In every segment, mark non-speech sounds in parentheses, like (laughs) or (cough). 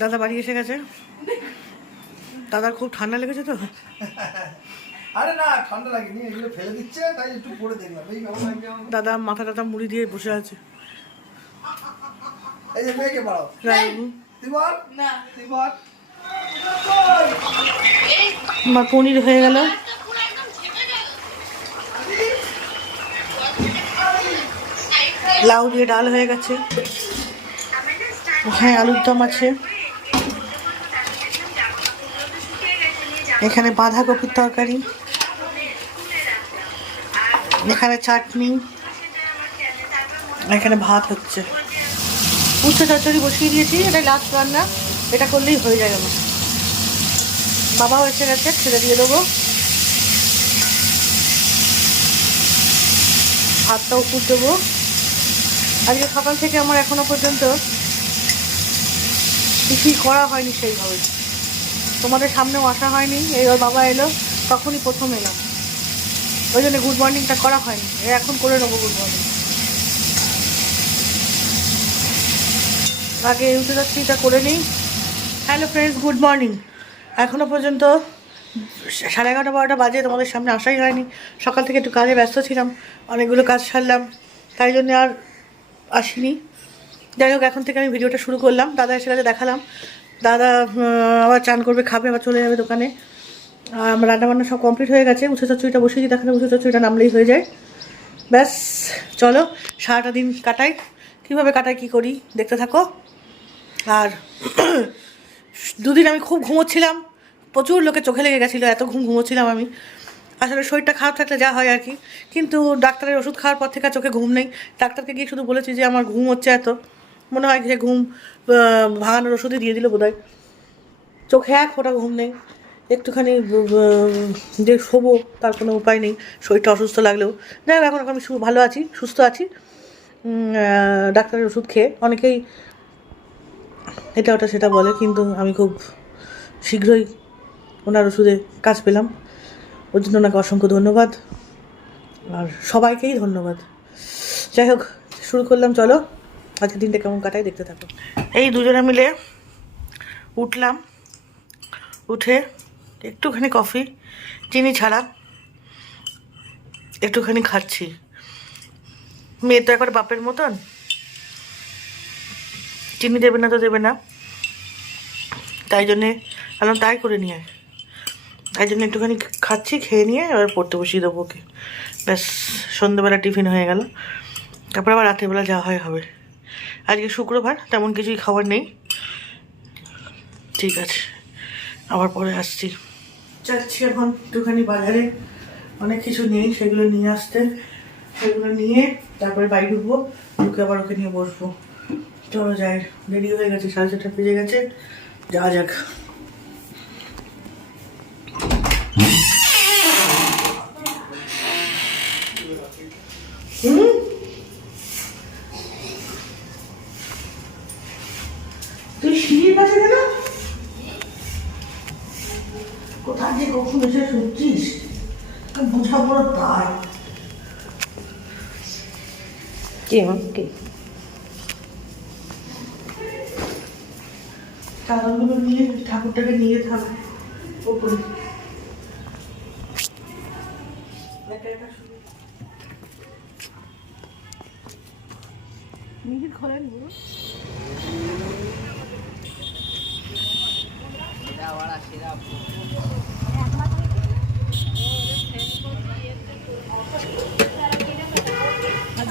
দাদা বাড়ি এসে গেছে। দাদার খুব ঠান্ডা লেগেছে তো? আরে না ঠান্ডা লাগেনি এগুলো ফেলে দিচ্ছে তাই একটু পরে দেখলাম। এই? দাদা মাথা টাথা মুড়ি দিয়ে বসে আছে। এই যে মেয়েকে বাড়াও যাই তুই বল না। তুই বল আমার পনির হয়ে গেল। লাউ দিয়ে ডাল হয়ে গেছে। হ্যাঁ আলুর দম আছে। এখানে বাঁধাকপির তরকারি। এখানে চাটনি। এখানে ভাত হচ্ছে। উচ্ছে চচ্চড়ি বসিয়ে দিয়েছি এটা লাস্ট রান্না। এটা করলেই হয়ে যায় আমার। বাবাও এসে গেছে, ছেড়ে দিয়ে দেবো। ভাতটাও উপর দেবো। আজকে সকাল থেকে আমার এখনও পর্যন্ত কিছুই করা হয়নি সেইভাবে। তোমাদের সামনেও আসা হয়নি এই ওর বাবা এলো, তখনই প্রথম এলাম। ওই জন্য গুড মর্নিংটা করা হয়নি এখন করে নেব গুড মর্নিং আগে ইউটিউবটা করে নিই। হ্যালো ফ্রেন্ডস গুড মর্নিং এখনও পর্যন্ত সাড়ে এগারোটা, বারোটা বাজে, তোমাদের সামনে আসাই হয়নি। সকাল থেকে একটু কাজে ব্যস্ত ছিলাম, অনেকগুলো কাজ সারলাম, তাই জন্য আর আসিনি। যাই হোক, এখন থেকে আমি ভিডিওটা শুরু করলাম। দাদা এসে গেছে, দেখালাম। দাদা আবার চান করবে, খাবে, আবার চলে যাবে দোকানে। রান্নাবান্না সব কমপ্লিট হয়ে গেছে। উঁচু চচ্চড়িটা বসিয়ে দিই দেখালে উঁচু চচ্চড়িটা নামলেই হয়ে যায়। ব্যাস, চলো, সারাটা দিন কাটাই। কীভাবে কাটাই, কী করি, দেখতে থাকো। আর (clears throat) দুদিন আমি খুব ঘুমোচ্ছিলাম। প্রচুর লোকে চোখে লেগে গেছিল, এত ঘুম ঘুমোচ্ছিলাম আমি। আসলে শরীরটা খারাপ থাকলে যা হয় আর কি। কিন্তু ডাক্তারের ওষুধ খাওয়ার পর থেকে চোখে ঘুম নেই। ডাক্তারকে গিয়ে শুধু বলেছি যে, আমার ঘুম হচ্ছে এত। মনে হয় যে ঘুম ভাঙানোর ওষুধই দিয়ে দিল বোধহয়। চোখে এক ফোঁটা ঘুম নেই, একটুখানি যে শোবো তার কোনো উপায় নেই, শরীরটা অসুস্থ লাগলেও। যাই হোক, এখন আমি সু- ভালো আছি, সুস্থ আছি। ডাক্তারের ওষুধ খেয়ে অনেকেই এটা ওটা সেটা বলে, কিন্তু আমি খুব শীঘ্রই ওনার ওষুধে কাজ পেলাম। ওর জন্য ওনাকে অসংখ্য ধন্যবাদ। আর সবাইকেই ধন্যবাদ। যাই হোক, শুরু করলাম, চলো। আজকে দিনটা কেমন কাটাই দেখতে থাকো। এই দুজনে মিলে উঠলাম, উঠে একটুখানি কফি, চিনি ছাড়া একটুখানি খাচ্ছি। মেয়ে তো একবার বাপের মতন। চিনি দেবে না তো দেবে না। তাই জন্যে আমি তাই করে নিয়ে আয়। তাই জন্য একটুখানি খাচ্ছি, খেয়ে নিয়ে এবার পড়তে বসিয়ে দেবো ওকে। ব্যাস, সন্ধ্যেবেলা টিফিন হয়ে গেল। তারপর আবার রাত্রিবেলা যা হয় হবে। আজকে শুক্রবার, তেমন কিছুই খাবার নেই। ঠিক আছে, আবার পরে আসছি। যাচ্ছি এখন দুখানি বাজারে, অনেক কিছু নেই, সেগুলো নিয়ে আসতে। সেগুলো নিয়ে তারপরে বাড়ি ঢুকবো, ঢুকে আবার ওকে নিয়ে বসবো। চলো যাই, দেরি হয়ে গেছে, সাড়ে চারটা বেজে গেছে। যাওয়া যাক হুম তুই সিঁড়ির কাছে কেন কোথায় যে কখন এসে শুনছিস বোঝাপড়া তাই। কে কে? চাদরগুলো নিয়ে ঠাকুরটাকে নিয়ে হবে ওপরে। একা একা শুয়ে। নিজের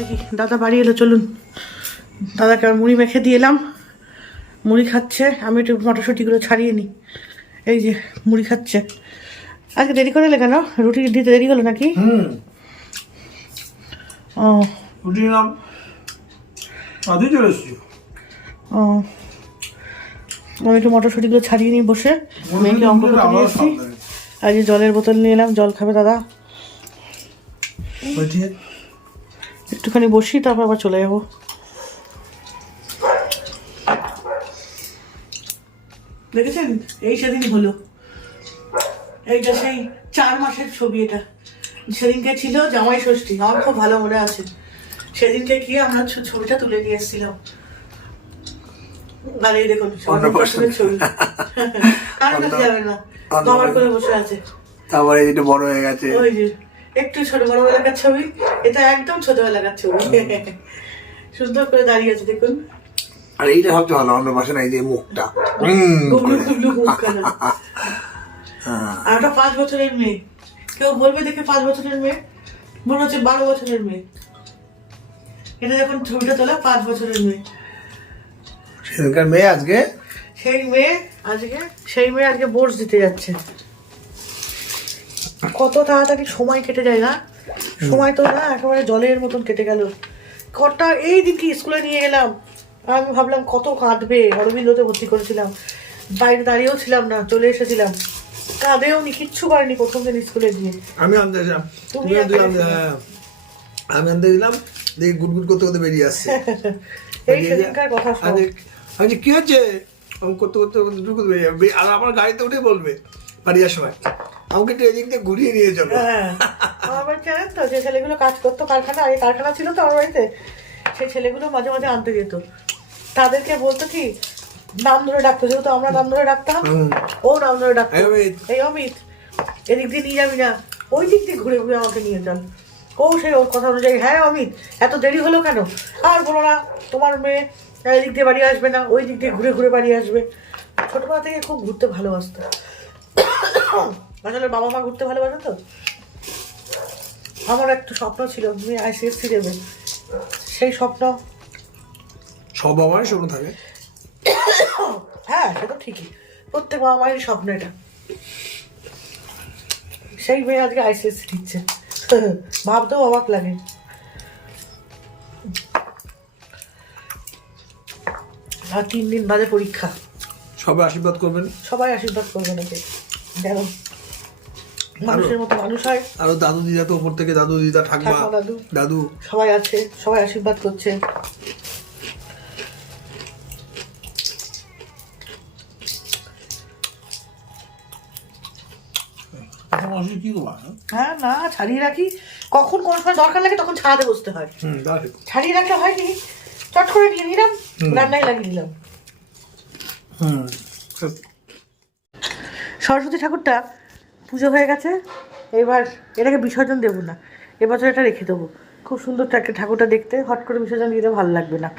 দেখি দাদা বাড়ি এলো চলুন। দাদাকে আর মুড়ি মেখে দিয়ে এলাম। মুড়ি খাচ্ছে আমি একটু মটরশুঁটিগুলো ছাড়িয়ে নিই। এই যে মুড়ি খাচ্ছে। আজকে দেরি করে এলে কেন? রুটি দিতে দেরি হলো নাকি? হুম। ও। রুটি নিলাম আধে চলে এসছি। ও। আমি একটু মটরশুঁটিগুলো ছাড়িয়ে নিই বসে। মেয়েকে অঙ্ক করতে দিয়ে এসেছি জলের বোতল নিয়ে এলাম জল খাবে দাদা। একটুখানি বসি তারপর আবার চলে যাব। দেখেছেন? এই সেদিন হলো। এইটা সেই চার মাসের ছবি এটা। সেদিনকে ছিল জামাই ষষ্ঠী আমার খুব ভালো মনে আছে। সেদিনকে গিয়ে আমরা ছবিটা তুলে নিয়ে এসেছিলাম। আর এই দেখুন ছবি। কার কাছে যাবে না? কভার করে বসে আছে। তারপরে যেটা বড় হয়ে গেছে। ওই যে। একটু ছোট বড়বেলাকার ছবি। এটা একদম ছোটবেলাকার ছবি সুন্দর করে দাঁড়িয়ে আছে দেখুন। আর এইটা সবচেয়ে ভালো অন্নপ্রাশন এই যে মুখটা। মুখখানা আর ওটা পাঁচ বছরের মেয়ে। কেউ বলবে দেখে পাঁচ বছরের মেয়ে? মনে হচ্ছে বারো বছরের মেয়ে। এটা যখন ছবিটা তোলা পাঁচ বছরের মেয়ে। সেদিনকার মেয়ে আজকে? সেই মেয়ে আজকে সেই মেয়ে আজকে বোর্ড দিতে যাচ্ছে। কত তাড়াতাড়ি সময় কেটে যায় না? সময় তো না একেবারে জলের মতন কেটে গেল। কটা এই দিনকে স্কুলে নিয়ে গেলাম? আমি ভাবলাম কত কাঁদবে অরবিন্দতে ভর্তি করেছিলাম। বাইরে দাঁড়িয়েও ছিলাম না চলে এসেছিলাম। কাঁদেও নি কিচ্ছু করেনি প্রথম দিন স্কুলে গিয়ে। আমি তুমি। আমি আনতে দিলাম দেখি গুট করতে করতে বেরিয়ে আসছে। (laughs) এই সেদিনকার কথা আমি কি হচ্ছে করতে করতে করতে আর আমার গাড়িতে উঠে বলবে বাড়ি যাওয়ার সময় আমাকে একটু এদিক দিয়ে ঘুরিয়ে নিয়ে চলো। হ্যাঁ। আমার বাড়িতে জানেন তো যে ছেলেগুলো কাজ করতো কারখানা আগে কারখানা ছিল তো আমার বাড়িতে সেই ছেলেগুলো মাঝে মাঝে আনতে যেত। তাদেরকে বলতো কি নাম ধরে ডাকতো যেহেতু আমরা নাম ধরে ডাকতাম ও নাম ধরে ডাকতো। এই অমিত। এদিক দিয়ে নিয়ে যাবি না ওই দিক দিয়ে ঘুরে ঘুরে আমাকে নিয়ে যান ও সেই ওর কথা অনুযায়ী হ্যাঁ অমিত এত দেরি হলো কেন? আর বলো না তোমার মেয়ে এদিক দিয়ে বাড়ি আসবে না ওই দিক দিয়ে ঘুরে ঘুরে বাড়ি আসবে। ছোটবেলা থেকে খুব ঘুরতে ভালোবাসতো। আসলে বাবা মা ঘুরতে ভালোবাসে তো? আমার একটা স্বপ্ন ছিল তুমি আইসিএসসি দেবে। সেই স্বপ্ন সব বাবার স্বপ্ন থাকে? হ্যাঁ সে তো ঠিকই। প্রত্যেক বাবা মায়েরই স্বপ্ন এটা। সেই মেয়ে আজকে আইসিএসসি দিচ্ছে। ভাবতেও অবাক লাগে। আর তিন দিন বাদে পরীক্ষা। সবাই আশীর্বাদ করবেন। সবাই আশীর্বাদ করবেন নাকি? যেন মানুষের মতো মানুষ হয়। আরও দাদু দিদা তো উপর থেকে দাদু দিদা ঠাকমা দাদু। দাদু। সবাই আছে সবাই আশীর্বাদ করছে। হ্যাঁ না ছাড়িয়ে রাখি। কখন কোন সময় দরকার লাগে তখন ছাদে বসতে হয়। হুম ছাড়িয়ে রাখলে হয়নি চট করে নিয়ে নিলাম রান্নায় লাগিয়ে দিলাম। হুম। সরস্বতী ঠাকুরটা পুজো হয়ে গেছে, এবার এটাকে বিসর্জন দেবো না, এবছর এটা রেখে দেবো। খুব সুন্দর থাকে ঠাকুরটা দেখতে, হট করে বিসর্জন দিতে ভালো লাগবে না।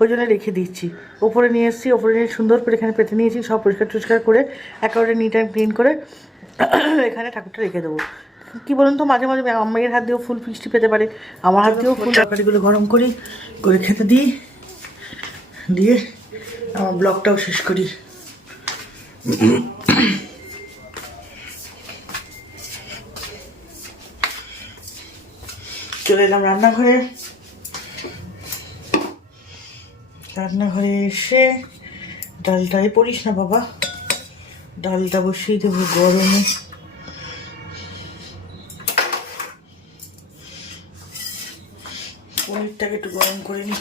ওই জন্য রেখে দিচ্ছি। ওপরে নিয়ে এসেছি, ওপরে নিয়ে সুন্দর করে এখানে পেতে নিয়েছি, সব পরিষ্কার টরিষ্কার করে, একেবারে নিট অ্যান্ড ক্লিন করে (clears throat) এখানে ঠাকুরটা রেখে দেবো। কি বলুন তো, মাঝে মাঝে মেয়ের হাত দিয়েও ফুল মিষ্টি পেতে পারে, আমার হাত দিয়েও ফুল তরকারিগুলো গরম করি, করে খেতে দিই, দিয়ে আমার ব্লগটাও শেষ করি। চলে এলাম রান্নাঘরে। রান্নাঘরে এসে ডালটা ডালটাই পড়িস না বাবা। ডালটা বসিয়ে দেবো গরমে। পনিরটাকে একটু গরম করে নিই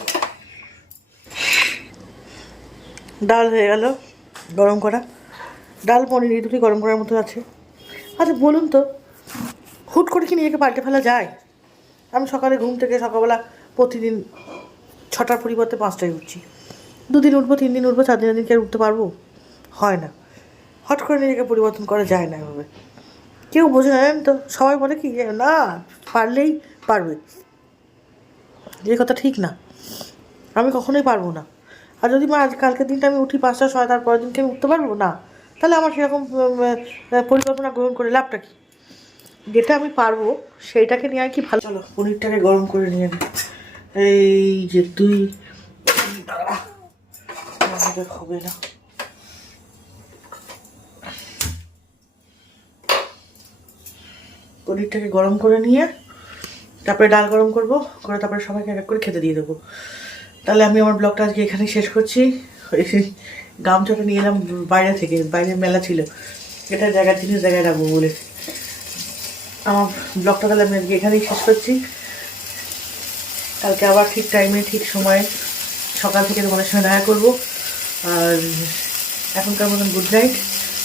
ডাল হয়ে গেল গরম করা। ডাল, পনির এই দুটোই গরম করার মতো আছে। আচ্ছা বলুন তো, হুট করে কি নিজেকে পাল্টে ফেলা যায়? আমি সকালে ঘুম থেকে সকালবেলা প্রতিদিন ছটার পরিবর্তে পাঁচটায় উঠছি। দুদিন উঠবো তিন দিন উঠবো চার দিন দিন কি আর উঠতে পারব? হয় না। হট করে নিজেকে পরিবর্তন করা যায় না এভাবে। কেউ বোঝে জানেন তো? সবাই বলে কি না, পারলেই পারবে। যে কথা ঠিক না। আমি কখনোই পারব না। আর যদি মা আজ কালকের দিনটা আমি উঠি পাঁচটার সময়, তারপরের দিনকে আমি উঠতে পারব? না। তাহলে আমার সেরকম পরিকল্পনা গ্রহণ করে লাভটা কি? যেটা আমি পারব, সেইটাকে নিয়ে কি ভালো চলো, পনিরটাকে গরম করে নিয়ে এই যে তুই হবে না। পনিরটাকে গরম করে নিয়ে, তারপরে ডাল গরম করব, করে তারপরে সবাইকে এক করে খেতে দিয়ে দেবো। তাহলে আমি আমার ব্লগটা আজকে এখানেই শেষ করছি। গামছাটা নিয়ে এলাম বাইরে থেকে, বাইরে মেলা ছিল। এটা জায়গা, জিনিস জায়গায় রাখব বলে। আমার ব্লগটা তাহলে আমি এখানেই শেষ করছি। কালকে আবার ঠিক টাইমে ঠিক সময়ে সকাল থেকে তোমাদের সঙ্গে দেখা করব। আর এখনকার মতন গুড নাইট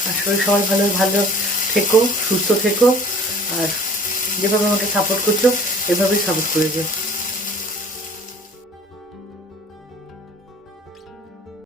আর শরীর সবাই ভালো ভালো থেকো, সুস্থ থেকো। আর যেভাবে আমাকে সাপোর্ট করছ, এভাবেই সাপোর্ট করে